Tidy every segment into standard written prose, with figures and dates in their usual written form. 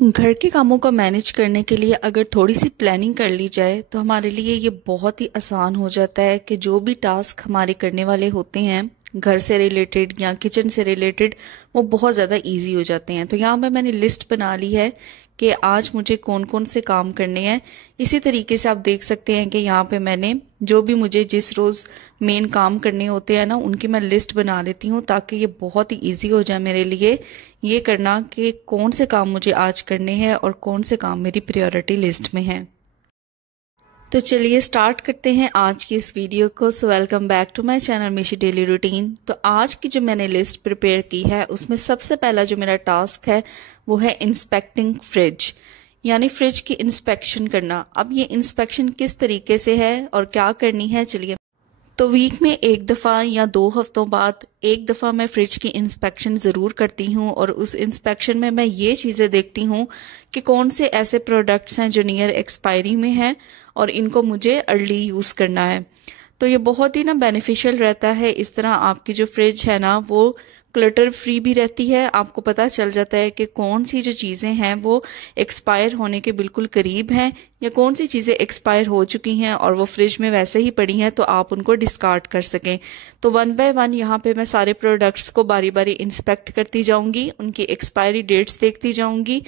घर के कामों को मैनेज करने के लिए अगर थोड़ी सी प्लानिंग कर ली जाए तो हमारे लिए ये बहुत ही आसान हो जाता है कि जो भी टास्क हमारे करने वाले होते हैं घर से रिलेटेड या किचन से रिलेटेड, वो बहुत ज़्यादा इजी हो जाते हैं। तो यहाँ पे मैंने लिस्ट बना ली है कि आज मुझे कौन कौन से काम करने हैं। इसी तरीके से आप देख सकते हैं कि यहाँ पे मैंने जो भी मुझे जिस रोज़ मेन काम करने होते हैं ना, उनकी मैं लिस्ट बना लेती हूँ ताकि ये बहुत ही इजी हो जाए मेरे लिए ये करना कि कौन से काम मुझे आज करने हैं और कौन से काम मेरी प्रायोरिटी लिस्ट में हैं। तो चलिए स्टार्ट करते हैं आज की इस वीडियो को। So welcome back to my channel Mishi daily routine. तो आज की जो मैंने लिस्ट प्रिपेयर की है उसमें सबसे पहला जो मेरा टास्क है वो है इंस्पेक्टिंग फ्रिज, यानी फ्रिज की इंस्पेक्शन करना। अब ये इंस्पेक्शन किस तरीके से है और क्या करनी है, चलिए। तो वीक में एक दफ़ा या 2 हफ्तों बाद एक दफ़ा मैं फ्रिज की इंस्पेक्शन ज़रूर करती हूँ और उस इंस्पेक्शन में मैं ये चीज़ें देखती हूँ कि कौन से ऐसे प्रोडक्ट्स हैं जो नियर एक्सपायरी में हैं और इनको मुझे अर्ली यूज़ करना है। तो ये बहुत ही ना बेनिफिशियल रहता है। इस तरह आपकी जो फ्रिज है ना वो क्लटर फ्री भी रहती है। आपको पता चल जाता है कि कौन सी जो चीज़ें हैं वो एक्सपायर होने के बिल्कुल करीब हैं या कौन सी चीज़ें एक्सपायर हो चुकी हैं और वो फ्रिज में वैसे ही पड़ी हैं तो आप उनको डिस्कार्ड कर सकें। तो 1 बाय 1 यहाँ पे मैं सारे प्रोडक्ट्स को बारी बारी इंस्पेक्ट करती जाऊँगी, उनकी एक्सपायरी डेट्स देखती जाऊँगी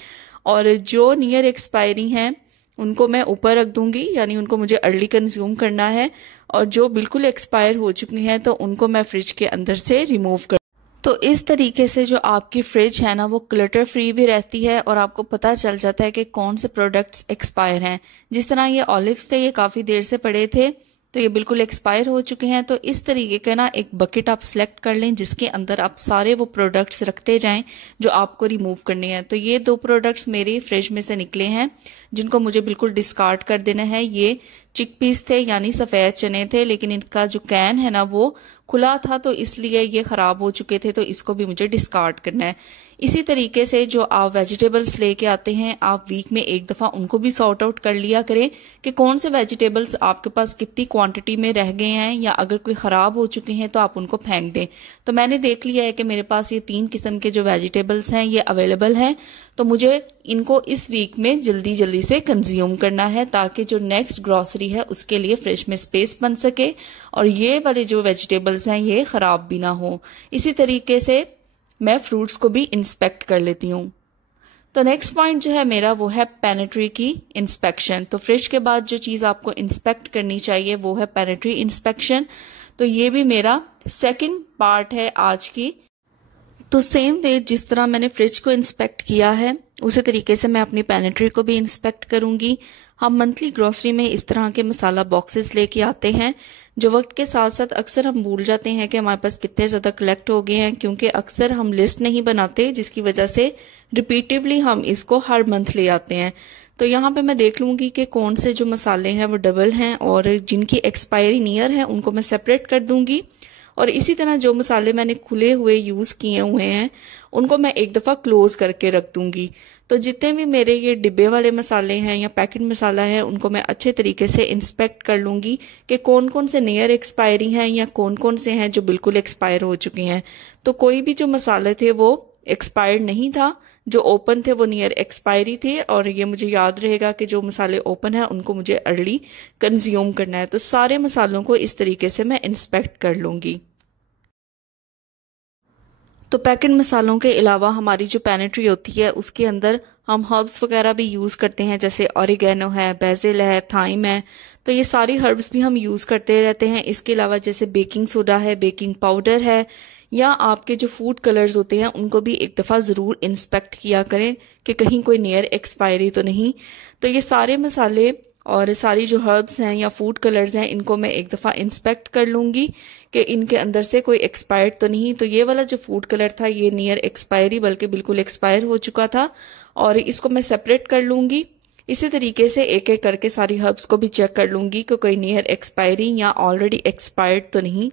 और जो नियर एक्सपायरी हैं उनको मैं ऊपर रख दूंगी, यानी उनको मुझे अर्ली कंज्यूम करना है, और जो बिल्कुल एक्सपायर हो चुकी हैं तो उनको मैं फ्रिज के अंदर से रिमूव कर। तो इस तरीके से जो आपकी फ्रिज है ना वो क्लटर फ्री भी रहती है और आपको पता चल जाता है कि कौन से प्रोडक्ट्स एक्सपायर हैं। जिस तरह ये ऑलिव्स थे, ये काफ़ी देर से पड़े थे तो ये बिल्कुल एक्सपायर हो चुके हैं। तो इस तरीके का ना एक बकेट आप सिलेक्ट कर लें जिसके अंदर आप सारे वो प्रोडक्ट्स रखते जाएं जो आपको रिमूव करने हैं। तो ये 2 प्रोडक्ट्स मेरी फ्रिज में से निकले हैं जिनको मुझे बिल्कुल डिस्कार्ड कर देना है। ये चिकपीस थे यानी सफ़ेद चने थे, लेकिन इनका जो कैन है ना वो खुला था तो इसलिए ये ख़राब हो चुके थे, तो इसको भी मुझे डिस्कार्ड करना है। इसी तरीके से जो आप वेजिटेबल्स लेके आते हैं आप वीक में एक दफ़ा उनको भी सॉर्ट आउट कर लिया करें कि कौन से वेजिटेबल्स आपके पास कितनी क्वांटिटी में रह गए हैं या अगर कोई ख़राब हो चुके हैं तो आप उनको फेंक दें। तो मैंने देख लिया है कि मेरे पास ये 3 किस्म के जो वेजिटेबल्स हैं ये अवेलेबल हैं, तो मुझे इनको इस वीक में जल्दी जल्दी से कंज्यूम करना है ताकि जो नेक्स्ट ग्रॉसरी है उसके लिए फ्रिज में स्पेस बन सके और ये वाले जो वेजिटेबल्स हैं ये ख़राब भी ना हो। इसी तरीके से मैं फ्रूट्स को भी इंस्पेक्ट कर लेती हूँ। तो नेक्स्ट पॉइंट जो है मेरा वो है पेनिट्री की इंस्पेक्शन। तो फ्रिज के बाद जो चीज़ आपको इंस्पेक्ट करनी चाहिए वो है पेनिट्री इंस्पेक्शन। तो ये भी मेरा सेकंड पार्ट है आज की। तो सेम वे जिस तरह मैंने फ्रिज को इंस्पेक्ट किया है उसी तरीके से मैं अपनी पेनिट्री को भी इंस्पेक्ट करूंगी। हम मंथली ग्रोसरी में इस तरह के मसाला बॉक्सेस लेके आते हैं जो वक्त के साथ साथ अक्सर हम भूल जाते हैं कि हमारे पास कितने ज़्यादा कलेक्ट हो गए हैं, क्योंकि अक्सर हम लिस्ट नहीं बनाते जिसकी वजह से रिपीटिवली हम इसको हर मंथ ले आते हैं। तो यहाँ पे मैं देख लूँगी कि कौन से जो मसाले हैं वो डबल हैं और जिनकी एक्सपायरी नियर है उनको मैं सेपरेट कर दूँगी। और इसी तरह जो मसाले मैंने खुले हुए यूज़ किए हुए हैं उनको मैं एक दफ़ा क्लोज करके रख दूंगी। तो जितने भी मेरे ये डिब्बे वाले मसाले हैं या पैकेट मसाला है उनको मैं अच्छे तरीके से इंस्पेक्ट कर लूँगी कि कौन कौन से नियर एक्सपायरी हैं या कौन कौन से हैं जो बिल्कुल एक्सपायर हो चुके हैं। तो कोई भी जो मसाले थे वो एक्सपायर्ड नहीं था, जो ओपन थे वो नियर एक्सपायरी थे, और ये मुझे याद रहेगा कि जो मसाले ओपन है उनको मुझे अर्ली कंज्यूम करना है। तो सारे मसालों को इस तरीके से मैं इंस्पेक्ट कर लूँगी। तो पैकेट मसालों के अलावा हमारी जो पेनिट्री होती है उसके अंदर हम हर्ब्स वगैरह भी यूज़ करते हैं, जैसे ऑरिगेनो है, बेसिल है, थाइम है। तो ये सारी हर्ब्स भी हम यूज़ करते रहते हैं। इसके अलावा जैसे बेकिंग सोडा है, बेकिंग पाउडर है, या आपके जो फूड कलर्स होते हैं उनको भी एक दफ़ा ज़रूर इंस्पेक्ट किया करें कि कहीं कोई नियर एक्सपायरी तो नहीं। तो ये सारे मसाले और सारी जो हर्ब्स हैं या फूड कलर्स हैं इनको मैं एक दफ़ा इंस्पेक्ट कर लूँगी कि इनके अंदर से कोई एक्सपायर्ड तो नहीं। तो ये वाला जो फूड कलर था ये नियर एक्सपायरी बल्कि बिल्कुल एक्सपायर हो चुका था और इसको मैं सेपरेट कर लूँगी। इसी तरीके से एक एक करके सारी हर्ब्स को भी चेक कर लूँगी कि कोई नियर एक्सपायरी या ऑलरेडी एक्सपायर्ड तो नहीं।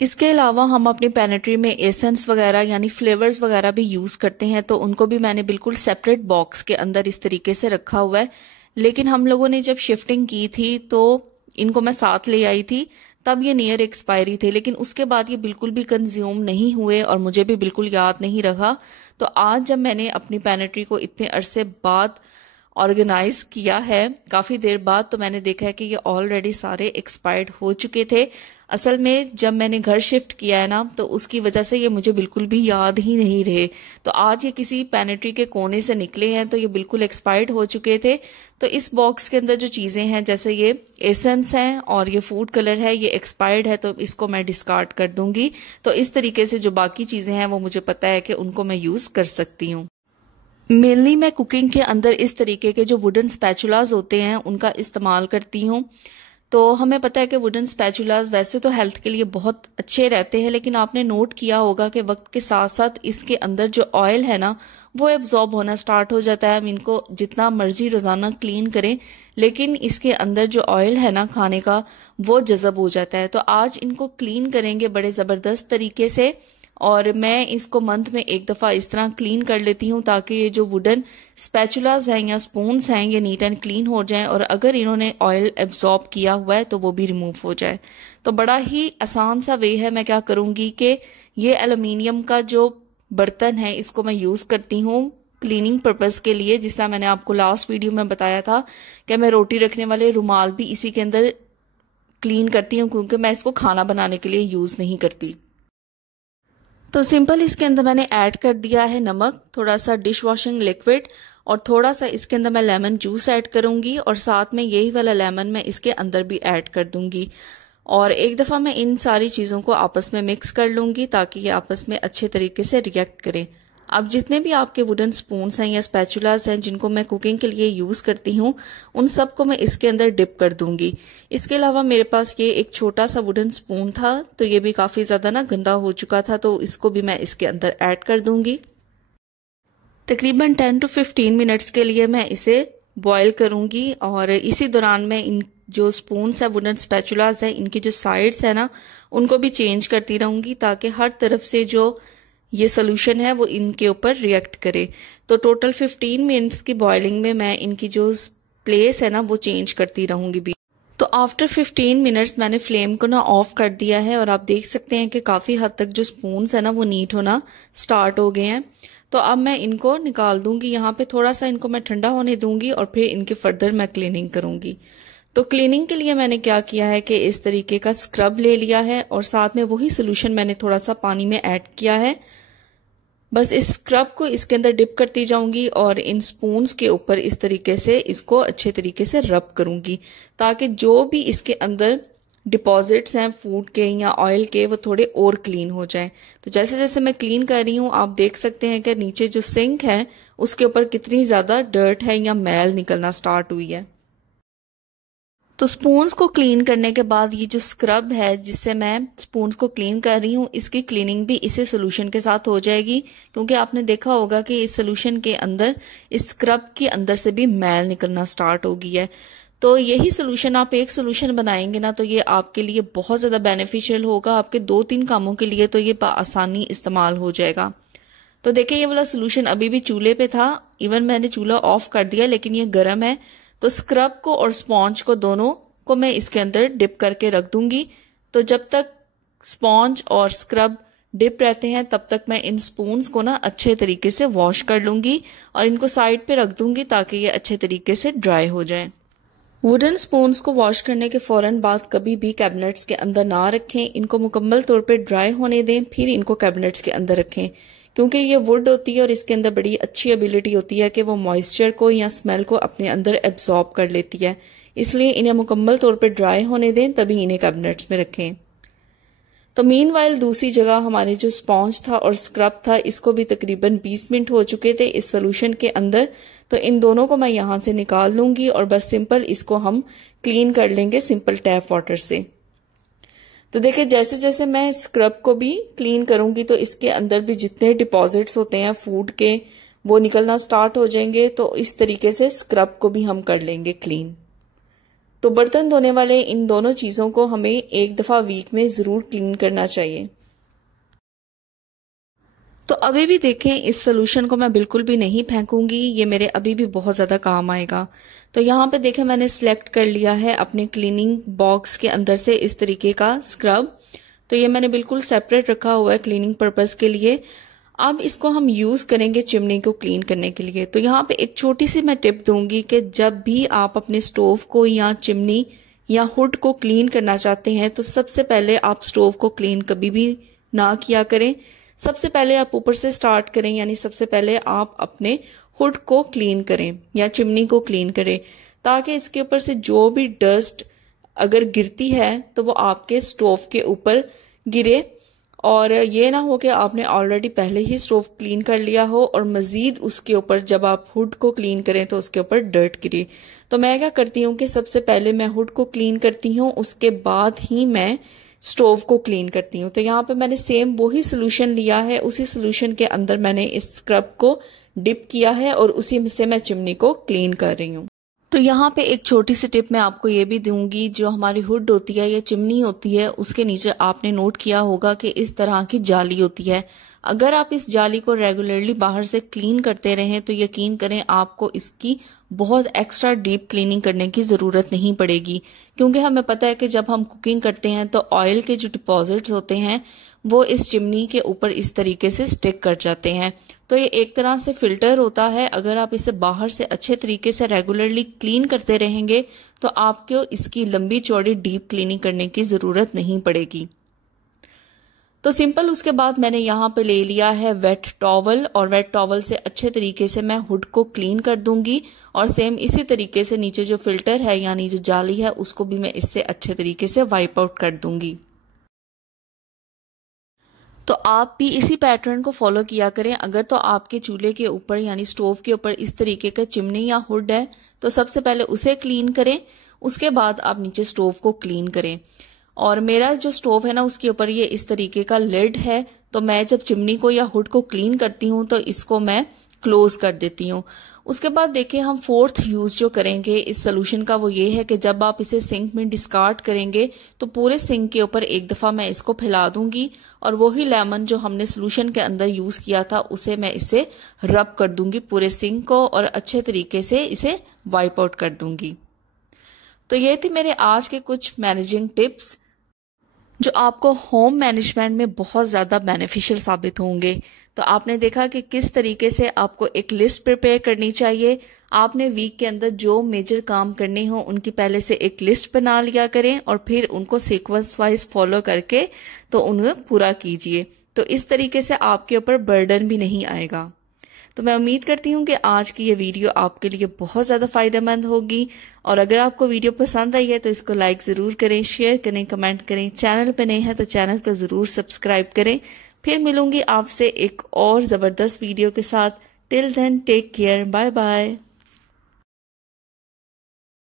इसके अलावा हम अपनी पेनिट्री में एसेंस वगैरह यानी फ्लेवर्स वगैरह भी यूज़ करते हैं, तो उनको भी मैंने बिल्कुल सेपरेट बॉक्स के अंदर इस तरीके से रखा हुआ है। लेकिन हम लोगों ने जब शिफ्टिंग की थी तो इनको मैं साथ ले आई थी तब ये नियर एक्सपायरी थे, लेकिन उसके बाद ये बिल्कुल भी कंज्यूम नहीं हुए और मुझे भी बिल्कुल याद नहीं रहा। तो आज जब मैंने अपनी पैनेट्री को इतने अरसे बाद ऑर्गेनाइज किया है, काफ़ी देर बाद, तो मैंने देखा है कि ये ऑलरेडी सारे एक्सपायर्ड हो चुके थे। असल में जब मैंने घर शिफ्ट किया है ना, तो उसकी वजह से ये मुझे बिल्कुल भी याद ही नहीं रहे। तो आज ये किसी पैनेट्री के कोने से निकले हैं, तो ये बिल्कुल एक्सपायर्ड हो चुके थे। तो इस बॉक्स के अंदर जो चीज़ें हैं, जैसे ये एसेंस हैं और ये फूड कलर है, ये एक्सपायर्ड है, तो इसको मैं डिस्कार्ड कर दूंगी। तो इस तरीके से जो बाकी चीज़ें हैं वो मुझे पता है कि उनको मैं यूज़ कर सकती हूँ। मेनली मैं कुकिंग के अंदर इस तरीके के जो वुडन स्पैचुलाज होते हैं उनका इस्तेमाल करती हूँ। तो हमें पता है कि वुडन स्पैचुलाज वैसे तो हेल्थ के लिए बहुत अच्छे रहते हैं, लेकिन आपने नोट किया होगा कि वक्त के साथ साथ इसके अंदर जो ऑयल है ना, वो एब्जॉर्ब होना स्टार्ट हो जाता है। हम इनको जितना मर्जी रोज़ाना क्लीन करें, लेकिन इसके अंदर जो ऑयल है ना खाने का, वो जज़ब हो जाता है। तो आज इनको क्लीन करेंगे बड़े ज़बरदस्त तरीके से, और मैं इसको मंथ में एक दफ़ा इस तरह क्लीन कर लेती हूँ ताकि ये जो वुडन स्पैचुलाज हैं या स्पून्स हैं ये नीट एंड क्लीन हो जाएं, और अगर इन्होंने ऑयल एब्जॉर्ब किया हुआ है तो वो भी रिमूव हो जाए। तो बड़ा ही आसान सा वे है। मैं क्या करूँगी कि ये एल्युमिनियम का जो बर्तन है इसको मैं यूज़ करती हूँ क्लीनिंग पर्पज़ के लिए। जिस तरह मैंने आपको लास्ट वीडियो में बताया था कि मैं रोटी रखने वाले रुमाल भी इसी के अंदर क्लीन करती हूँ, क्योंकि मैं इसको खाना बनाने के लिए यूज़ नहीं करती। तो सिंपल इसके अंदर मैंने ऐड कर दिया है नमक, थोड़ा सा डिश वॉशिंग लिक्विड, और थोड़ा सा इसके अंदर मैं लेमन जूस ऐड करूंगी, और साथ में यही वाला लेमन मैं इसके अंदर भी ऐड कर दूंगी। और एक दफ़ा मैं इन सारी चीज़ों को आपस में मिक्स कर लूंगी ताकि ये आपस में अच्छे तरीके से रिएक्ट करें। अब जितने भी आपके वुडन स्पून्स हैं या स्पैचुलास हैं जिनको मैं कुकिंग के लिए यूज़ करती हूँ, उन सब को मैं इसके अंदर डिप कर दूंगी। इसके अलावा मेरे पास ये एक छोटा सा वुडन स्पून था, तो ये भी काफ़ी ज़्यादा ना गंदा हो चुका था, तो इसको भी मैं इसके अंदर ऐड कर दूंगी। तकरीबन 10 to 15 मिनट्स के लिए मैं इसे बॉयल करूंगी, और इसी दौरान मैं इन जो स्पून्स है वुडन स्पैचुलास है इनकी जो साइड्स है ना उनको भी चेंज करती रहूंगी ताकि हर तरफ से जो ये सोल्यूशन है वो इनके ऊपर रिएक्ट करे। तो टोटल 15 मिनट्स की बॉइलिंग में मैं इनकी जो प्लेस है ना वो चेंज करती रहूंगी भी। तो आफ्टर 15 मिनट्स मैंने फ्लेम को ना ऑफ कर दिया है, और आप देख सकते हैं कि काफ़ी हद तक जो स्पून्स है ना वो नीट होना स्टार्ट हो गए हैं। तो अब मैं इनको निकाल दूंगी। यहाँ पे थोड़ा सा इनको मैं ठंडा होने दूंगी और फिर इनके फर्दर मैं क्लीनिंग करूंगी। तो क्लीनिंग के लिए मैंने क्या किया है कि इस तरीके का स्क्रब ले लिया है, और साथ में वही सोल्यूशन मैंने थोड़ा सा पानी में ऐड किया है। बस इस स्क्रब को इसके अंदर डिप करती जाऊंगी और इन स्पून्स के ऊपर इस तरीके से इसको अच्छे तरीके से रब करूंगी ताकि जो भी इसके अंदर डिपॉजिट्स हैं फूड के या ऑयल के वो थोड़े और क्लीन हो जाएं। तो जैसे जैसे मैं क्लीन कर रही हूँ आप देख सकते हैं कि नीचे जो सिंक है उसके ऊपर कितनी ज़्यादा डर्ट है या मैल निकलना स्टार्ट हुई है। तो स्पून्स को क्लीन करने के बाद ये जो स्क्रब है जिससे मैं स्पून्स को क्लीन कर रही हूँ इसकी क्लीनिंग भी इसी सोल्यूशन के साथ हो जाएगी, क्योंकि आपने देखा होगा कि इस सोल्यूशन के अंदर इस स्क्रब के अंदर से भी मैल निकलना स्टार्ट हो गई है। तो यही सोल्यूशन आप एक सोल्यूशन बनाएंगे ना तो ये आपके लिए बहुत ज़्यादा बेनिफिशियल होगा। आपके 2-3 कामों के लिए तो ये आसानी इस्तेमाल हो जाएगा। तो देखिए ये वाला सोल्यूशन अभी भी चूल्हे पे था, इवन मैंने चूल्हा ऑफ कर दिया लेकिन ये गर्म है। तो स्क्रब को और स्पॉन्ज को दोनों को मैं इसके अंदर डिप करके रख दूंगी। तो जब तक स्पॉन्ज और स्क्रब डिप रहते हैं तब तक मैं इन स्पून्स को ना अच्छे तरीके से वॉश कर लूंगी और इनको साइड पे रख दूंगी ताकि ये अच्छे तरीके से ड्राई हो जाएं। वुडन स्पून्स को वॉश करने के फौरन बाद कभी भी कैबिनेट्स के अंदर ना रखें, इनको मुकम्मल तौर पे ड्राई होने दें फिर इनको कैबिनेट्स के अंदर रखें, क्योंकि ये वुड होती है और इसके अंदर बड़ी अच्छी एबिलिटी होती है कि वो मॉइस्चर को या स्मेल को अपने अंदर एब्जॉर्ब कर लेती है। इसलिए इन्हें मुकम्मल तौर पे ड्राई होने दें तभी इन्हें कैबिनेट्स में रखें। तो मीनवाइल दूसरी जगह हमारे जो स्पॉन्ज था और स्क्रब था इसको भी तकरीबन 20 मिनट हो चुके थे इस सोल्यूशन के अंदर। तो इन दोनों को मैं यहाँ से निकाल लूंगी और बस सिंपल इसको हम क्लीन कर लेंगे सिंपल टैप वाटर से। तो देखिए जैसे जैसे मैं स्क्रब को भी क्लीन करूंगी तो इसके अंदर भी जितने डिपॉजिट्स होते हैं फूड के वो निकलना स्टार्ट हो जाएंगे। तो इस तरीके से स्क्रब को भी हम कर लेंगे क्लीन। तो बर्तन धोने वाले इन दोनों चीज़ों को हमें एक दफ़ा वीक में ज़रूर क्लीन करना चाहिए। तो अभी भी देखें, इस सोल्यूशन को मैं बिल्कुल भी नहीं फेंकूंगी, ये मेरे अभी भी बहुत ज़्यादा काम आएगा। तो यहाँ पे देखें मैंने सिलेक्ट कर लिया है अपने क्लीनिंग बॉक्स के अंदर से इस तरीके का स्क्रब। तो ये मैंने बिल्कुल सेपरेट रखा हुआ है क्लीनिंग पर्पज़ के लिए। अब इसको हम यूज़ करेंगे चिमनी को क्लीन करने के लिए। तो यहाँ पे एक छोटी सी मैं टिप दूंगी कि जब भी आप अपने स्टोव को या चिमनी या हुड को क्लीन करना चाहते हैं तो सबसे पहले आप स्टोव को क्लीन कभी भी ना किया करें। सबसे पहले आप ऊपर से स्टार्ट करें, यानी सबसे पहले आप अपने हुड को क्लीन करें या चिमनी को क्लीन करें, ताकि इसके ऊपर से जो भी डस्ट अगर गिरती है तो वो आपके स्टोव के ऊपर गिरे, और ये ना हो कि आपने ऑलरेडी पहले ही स्टोव क्लीन कर लिया हो और मज़ीद उसके ऊपर जब आप हुड को क्लीन करें तो उसके ऊपर डर्ट गिरे। तो मैं क्या करती हूँ कि सबसे पहले मैं हुड को क्लीन करती हूँ, उसके बाद ही मैं स्टोव को क्लीन करती हूँ। तो यहाँ पे मैंने सेम वही सोल्यूशन लिया है, उसी सोल्यूशन के अंदर मैंने इस स्क्रब को डिप किया है और उसी से मैं चिमनी को क्लीन कर रही हूँ। तो यहाँ पे एक छोटी सी टिप मैं आपको ये भी दूंगी, जो हमारी हुड होती है या चिमनी होती है उसके नीचे आपने नोट किया होगा कि इस तरह की जाली होती है। अगर आप इस जाली को रेगुलरली बाहर से क्लीन करते रहें तो यकीन करें आपको इसकी बहुत एक्स्ट्रा डीप क्लीनिंग करने की ज़रूरत नहीं पड़ेगी, क्योंकि हमें पता है कि जब हम कुकिंग करते हैं तो ऑयल के जो डिपॉजिट्स होते हैं वो इस चिमनी के ऊपर इस तरीके से स्टिक कर जाते हैं। तो ये एक तरह से फिल्टर होता है। अगर आप इसे बाहर से अच्छे तरीके से रेगुलरली क्लीन करते रहेंगे तो आपको इसकी लंबी चौड़ी डीप क्लीनिंग करने की ज़रूरत नहीं पड़ेगी। तो सिंपल उसके बाद मैंने यहाँ पे ले लिया है वेट टॉवल, और वेट टॉवल से अच्छे तरीके से मैं हुड को क्लीन कर दूंगी, और सेम इसी तरीके से नीचे जो फिल्टर है यानी जो जाली है उसको भी मैं इससे अच्छे तरीके से वाइप आउट कर दूंगी। तो आप भी इसी पैटर्न को फॉलो किया करें। अगर तो आपके चूल्हे के ऊपर यानी स्टोव के ऊपर इस तरीके का चिमनी या हुड है तो सबसे पहले उसे क्लीन करें, उसके बाद आप नीचे स्टोव को क्लीन करें। और मेरा जो स्टोव है ना उसके ऊपर ये इस तरीके का लिड है, तो मैं जब चिमनी को या हुड को क्लीन करती हूँ तो इसको मैं क्लोज कर देती हूँ। उसके बाद देखिए हम फोर्थ यूज जो करेंगे इस सोल्यूशन का वो ये है कि जब आप इसे सिंक में डिस्कार्ड करेंगे तो पूरे सिंक के ऊपर एक दफा मैं इसको फैला दूंगी, और वही लेमन जो हमने सोल्यूशन के अंदर यूज किया था उसे मैं इसे रब कर दूंगी पूरे सिंक को, और अच्छे तरीके से इसे वाइप आउट कर दूंगी। तो ये थी मेरे आज के कुछ मैनेजिंग टिप्स जो आपको होम मैनेजमेंट में बहुत ज़्यादा बेनिफिशियल साबित होंगे। तो आपने देखा कि किस तरीके से आपको एक लिस्ट प्रिपेयर करनी चाहिए। आपने वीक के अंदर जो मेजर काम करने हो उनकी पहले से एक लिस्ट बना लिया करें और फिर उनको सीक्वेंस वाइज फॉलो करके तो उन्हें पूरा कीजिए। तो इस तरीके से आपके ऊपर बर्डन भी नहीं आएगा। तो मैं उम्मीद करती हूँ कि आज की ये वीडियो आपके लिए बहुत ज़्यादा फ़ायदेमंद होगी, और अगर आपको वीडियो पसंद आई है तो इसको लाइक ज़रूर करें, शेयर करें, कमेंट करें। चैनल पे नए हैं तो चैनल को ज़रूर सब्सक्राइब करें। फिर मिलूंगी आपसे एक और ज़बरदस्त वीडियो के साथ। Till then take care, bye bye.